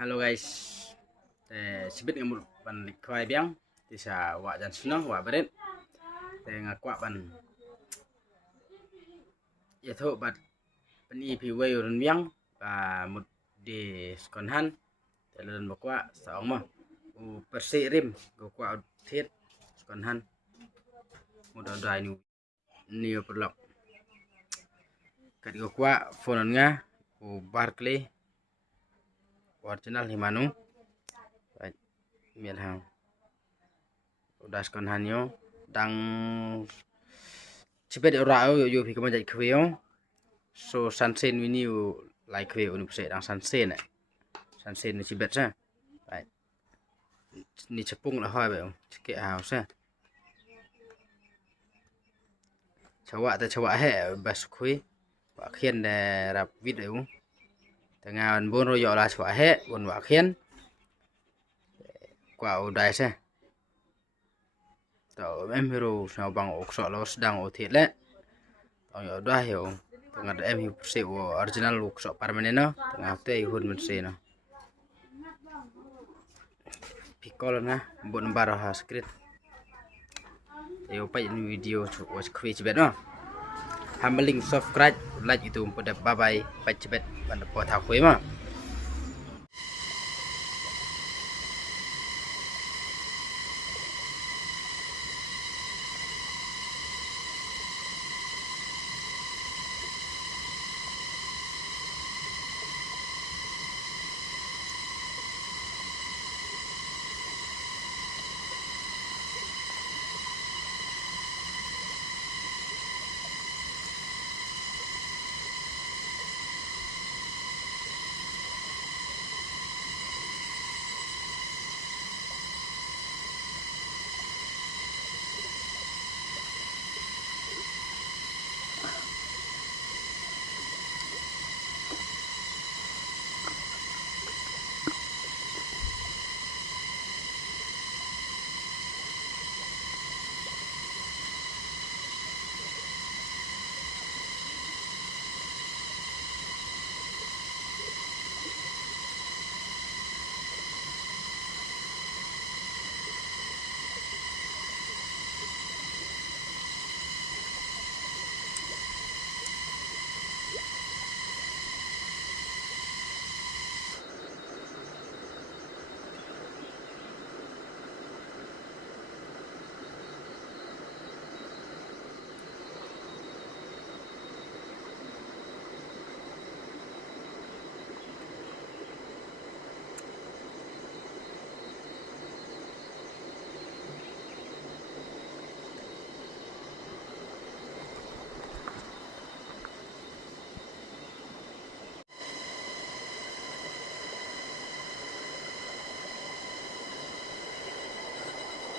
Halo guys, sibit ngamul ban likwai biang, tisa wa jan suno wa baret, ngakwa ban ya tho bat pani pi wei run biang, mut di skonhan, telon bakwa saong mo, persi rim, gokwa thiet skonhan, mudah dai ni perlok, kat gokwa phone nga, Barclay original himanu miền hàng udah skonhan yo dang chipet rao yo phi kamajai khweo so sansen wini lai khweo nu se dang sansen ni chipet sa right ni chapung la hoi ba ke hao sa chawa he bas khui wa khien de rap video tengah bon royo la chwa he bon wa khien qua udai se to em hero sao bang ok so lo sedang o thiet le to yo da hiểu tengah em hiu se original look so permanent no tengah te hun men se no pikol na bon baro ha script yo pa video watch kwi chbet no hambling subscribe like itu pada bye bye pa chbet ban po tha khoi ma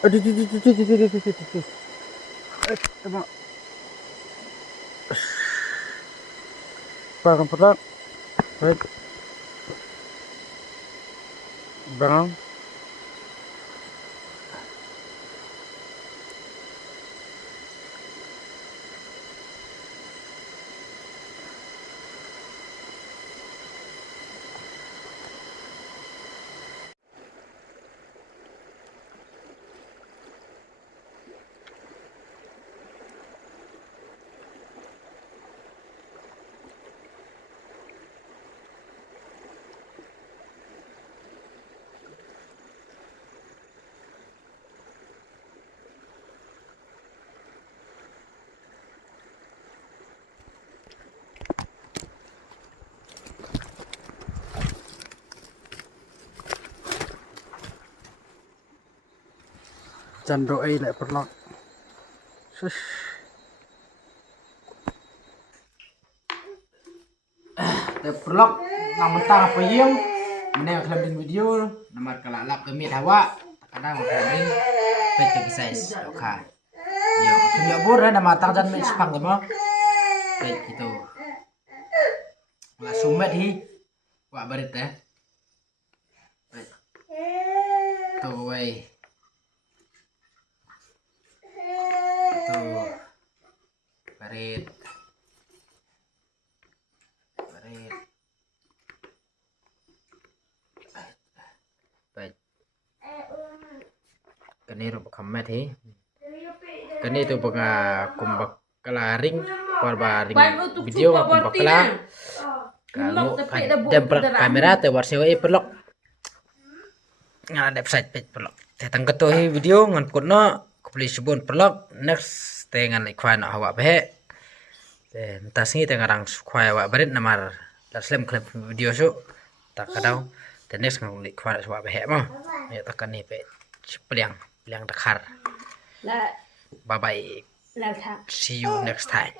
aduh teman barang perak baik barang Chan roi lại perlok perlok nang mentang apa yang meneng klaim video nomor kalalap kami hawa kadang klaim pet size oka yo kami bor na matang jan men spang mo baik itu la sumet hi wa barit to way barit ni ro comment he kani tu banga kumbak kala ring par ba ring video kumbak kala kalau tempel kamera te war sewa pelok ngala website page pelok te tang keto he video ngan kutno kupli subun pelok next te ngan ikwan hawa be te tasngi te ngarang khwai wa barit namar laslam clip video so tak kadau te next ngan ikwan hawa be ma ya takan ni pe pliang dakar bye bye see you next time